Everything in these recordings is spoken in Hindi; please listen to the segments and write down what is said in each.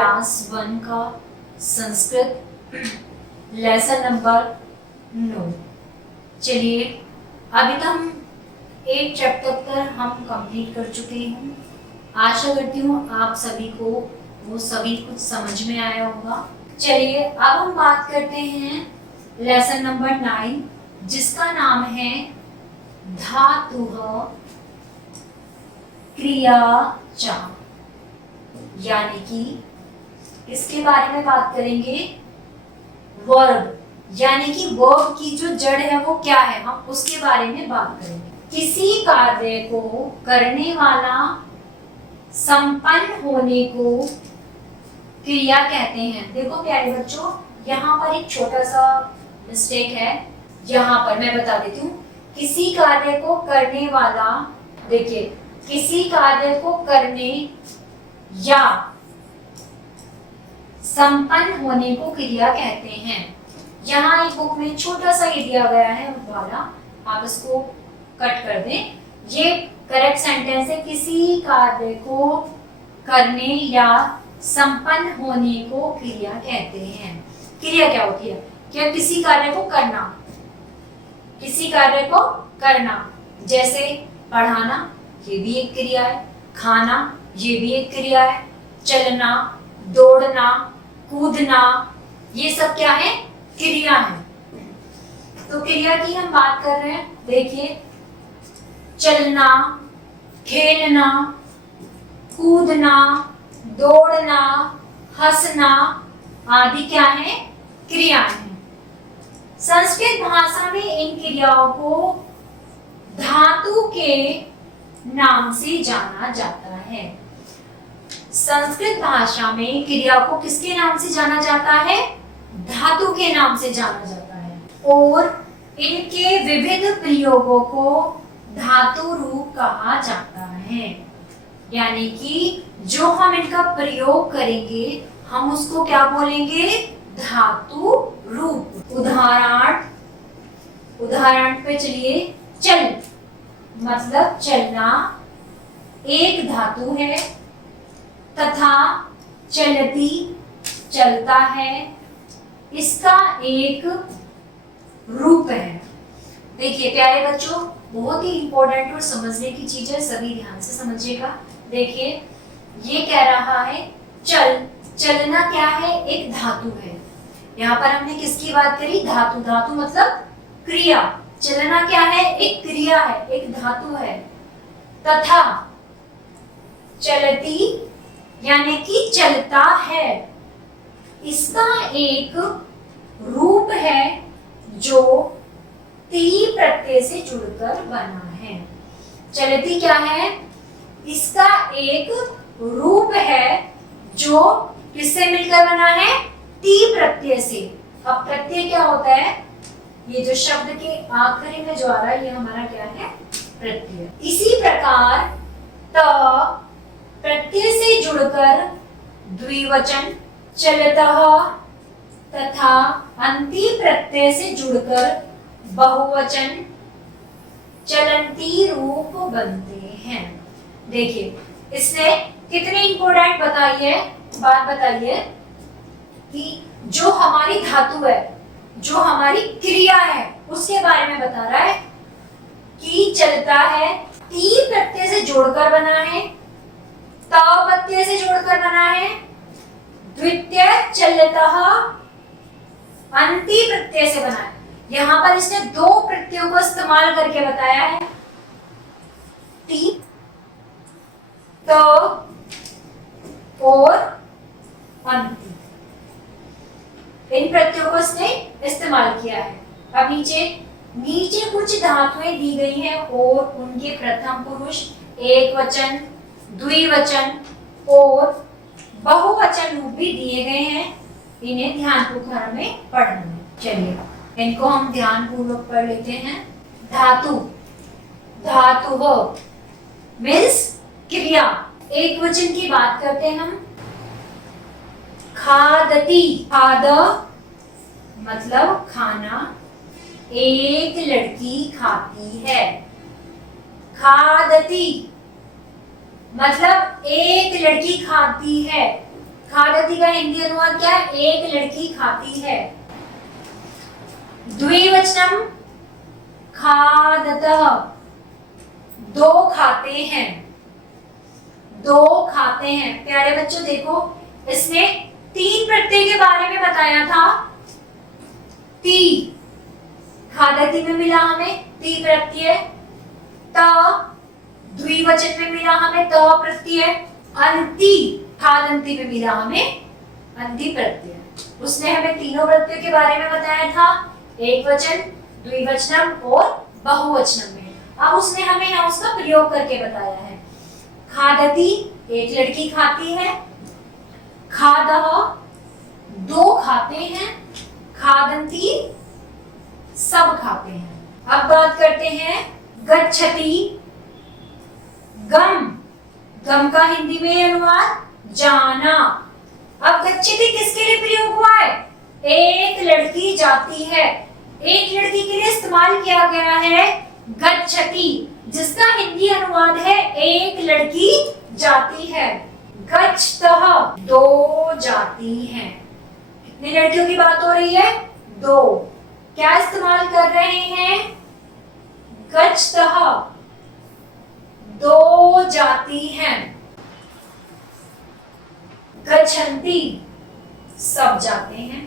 क्लास 1 का संस्कृत लेसन नंबर 9। चलिए अभी तक हम 8 चैप्टर पर हम कंप्लीट कर चुके हैं। आशा करती हूँ आप सभी को वो सभी कुछ समझ में आया होगा। चलिए अब हम बात करते हैं लेसन नंबर 9 जिसका नाम है धातुः क्रियाचा, यानी कि इसके बारे में बात करेंगे। वर्ब यानी कि वर्ब की जो जड़ है वो क्या है, हम उसके बारे में बात करेंगे। किसी कार्य को करने वाला संपन्न होने को क्रिया कहते हैं। देखो प्यारे बच्चों, यहाँ पर एक छोटा सा मिस्टेक है। यहाँ पर मैं बता देती हूँ, किसी कार्य को करने वाला, देखिए किसी कार्य को करने या संपन्न होने को क्रिया कहते हैं। यहाँ एक बुक में छोटा सा ये दिया गया है वाला, आप इसको कट कर दें। ये करेक्ट सेंटेंस है, किसी कार्य को करने या संपन्न होने को क्रिया कहते हैं। क्रिया क्या होती है? क्या किसी कार्य को करना, किसी कार्य को करना, जैसे पढ़ाना ये भी एक क्रिया है, खाना ये भी एक क्रिया है, चलना, दौड़ना, कूदना, ये सब क्या है? क्रिया है। तो क्रिया की हम बात कर रहे हैं। देखिए चलना, खेलना, कूदना, दौड़ना, हंसना आदि क्या है? क्रिया है। संस्कृत भाषा में इन क्रियाओं को धातु के नाम से जाना जाता है। संस्कृत भाषा में क्रिया को किसके नाम से जाना जाता है? धातु के नाम से जाना जाता है। और इनके विविध प्रयोगों को धातु रूप कहा जाता है, यानी कि जो हम इनका प्रयोग करेंगे हम उसको क्या बोलेंगे? धातु रूप। उदाहरण पे चलिए, चल मतलब चलना एक धातु है, तथा चलती चलता है, इसका एक रूप है। देखिए प्यारे बच्चों, बहुत ही इंपॉर्टेंट और समझने की चीज है, सभी ध्यान से समझिएगा। देखिए ये कह रहा है चल, चलना क्या है? एक धातु है। यहाँ पर हमने किसकी बात करी? धातु। धातु मतलब क्रिया। चलना क्या है? एक क्रिया है, एक धातु है। तथा चलती यानी कि चलता है, इसका एक रूप है जो ती प्रत्यय से जुड़कर बना है। चलती क्या है? इसका एक रूप है जो किससे मिलकर बना है? ती प्रत्यय से। अब प्रत्यय क्या होता है? ये जो शब्द के आखिरी में जो आ रहा है ये हमारा क्या है? प्रत्यय। इसी प्रकार त प्रत्यय से जुड़कर द्विवचन चलतः तथा अंति प्रत्यय से जुड़कर बहुवचन चलंती रूप बनते हैं। देखिए इसने कितनी इंपॉर्टेंट बात बताई है कि जो हमारी धातु है, जो हमारी क्रिया है, उसके बारे में बता रहा है कि चलता है, ती प्रत्यय से जोड़कर बना है, त प्रत्यय से जोड़कर बना है, द्वितीय चलतः अंति प्रत्यय से बना है। यहाँ पर इसने दो प्रत्ययों को इस्तेमाल करके बताया है, ती तो और अंति। इन प्रत्ययों को इसने इस्तेमाल किया है। अब नीचे कुछ धातुएं दी गई हैं और उनके प्रथम पुरुष एक वचन, द्विवचन और बहुवचन रूप भी दिए गए हैं। इन्हें ध्यानपूर्वक हमें पढ़ना है। चलिए इनको हम ध्यानपूर्वक पढ़ लेते हैं। धातु, धातुः मीन्स क्रिया। एक वचन की बात करते हैं हम। खादती, खाद मतलब खाना, एक लड़की खाती है। खादती मतलब एक लड़की खाती है। खादती का हिंदी अनुवाद क्या है? एक लड़की खाती है। द्विवचनम खादतः, दो खाते हैं, दो खाते हैं। प्यारे बच्चों देखो, इसने तीन प्रत्यय के बारे में बताया था। ती, खादती में मिला हमें ती प्रत्यय, त द्विवचन में मिला हमें त प्रत्यय, अंति खादंती में मिला हमें अंति प्रत्यय। उसने हमें तीनों प्रत्ययों के बारे में बताया था, एक वचन, द्विवचनम और बहुवचनम में। अब उसने हमें यहाँ उसका प्रयोग करके बताया है। खादती, एक लड़की खाती है। खादः, दो खाते हैं। खादन्ति, सब खाते हैं। अब बात करते हैं गच्छति। गम, गम का हिंदी में अनुवाद जाना। अब गच्छति किसके लिए प्रयोग हुआ है? एक लड़की जाती है। एक लड़की के लिए इस्तेमाल किया गया है गच्छति, जिसका हिंदी अनुवाद है एक लड़की जाती है। गच्छतः, दो जाती हैं। कितनी लड़कियों की बात हो रही है? दो। क्या इस्तेमाल कर रहे हैं? गच्छतः, दो जाती हैं। गच्छन्ति, सब जाते हैं।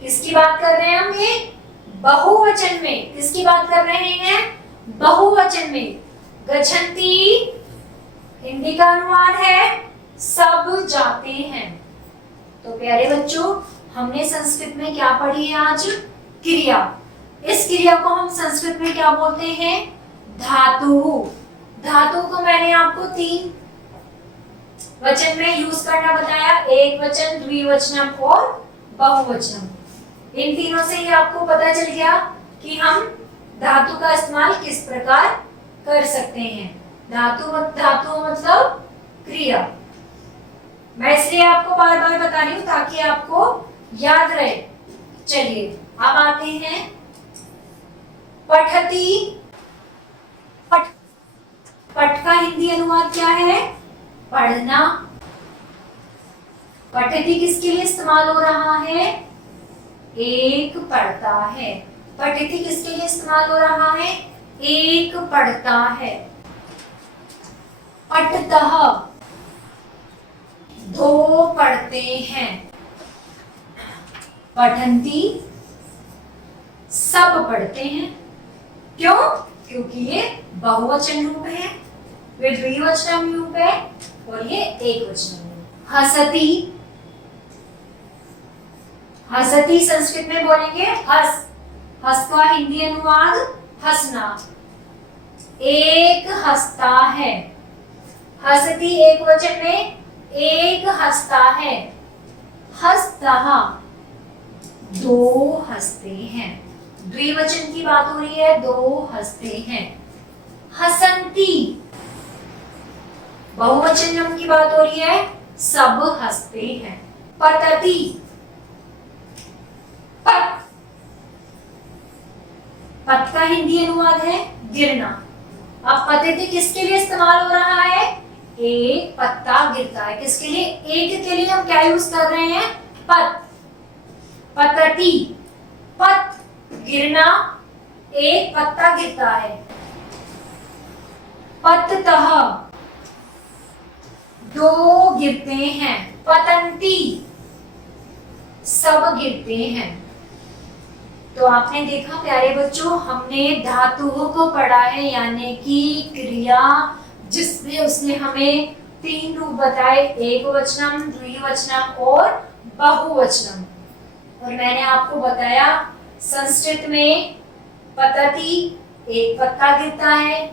किसकी बात कर रहे हैं हम? ये बहुवचन में। किसकी बात कर रहे हैं? बहुवचन में। गच्छन्ति हिंदी का अनुवाद है सब जाते हैं। तो प्यारे बच्चों, हमने संस्कृत में क्या पढ़ी है आज? क्रिया। इस क्रिया को हम संस्कृत में क्या बोलते हैं? धातु। धातु को मैंने आपको तीन वचन में यूज करना बताया, एक वचन, द्विवचनम और बहुवचनम। इन तीनों से ही आपको पता चल गया कि हम धातु का इस्तेमाल किस प्रकार कर सकते हैं। धातु मतलब क्रिया। मैं इसलिए आपको बार बार बता रही हूँ ताकि आपको याद रहे। चलिए अब आते हैं पठती। पठ, पठ का हिंदी अनुवाद क्या है? पढ़ना। पठती किसके लिए इस्तेमाल हो रहा है? एक पढ़ता है। पठती किसके लिए इस्तेमाल हो रहा है? एक पढ़ता है। पठतः, दो पढ़ते हैं। पठन्ति, सब पढ़ते हैं। क्यों? क्योंकि ये बहुवचन रूप है, वे द्विवचन रूप है और ये एक वचन रूप। हसती, हसती संस्कृत में बोलेंगे हस। हस का हिंदी अनुवाद हंसना। एक हंसता है। हसती एक वचन में, एक हंसता है। हंसतः, दो हंसते हैं। द्विवचन की बात हो रही है, दो हंसते हैं। हसन्ति, बहुवचन की बात हो रही है, सब हंसते हैं। पतति, पत, पत का हिंदी अनुवाद है गिरना। अब पतति किसके लिए इस्तेमाल हो रहा है? एक पत्ता गिरता है। किसके लिए? एक के लिए हम क्या यूज कर रहे हैं? पत। पतति, पत गिरना, एक पत्ता गिरता है। पततः, दो गिरते हैं। पतन्ति, सब गिरते हैं। तो आपने देखा प्यारे बच्चों, हमने धातुओं को पढ़ा है, यानी कि क्रिया जिसमें उसने हमें तीन रूप बताए, एक वचनम, द्विवचनम और बहुवचनम। और मैंने आपको बताया संस्कृत में पतति, एक पत्ता गिरता है।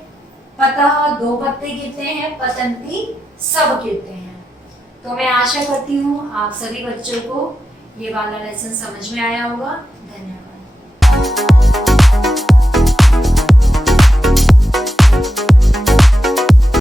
पतः, दो पत्ते गिरते हैं। पतन्ति, सब गिरते हैं। तो मैं आशा करती हूँ आप सभी बच्चों को ये वाला लेसन समझ में आया होगा।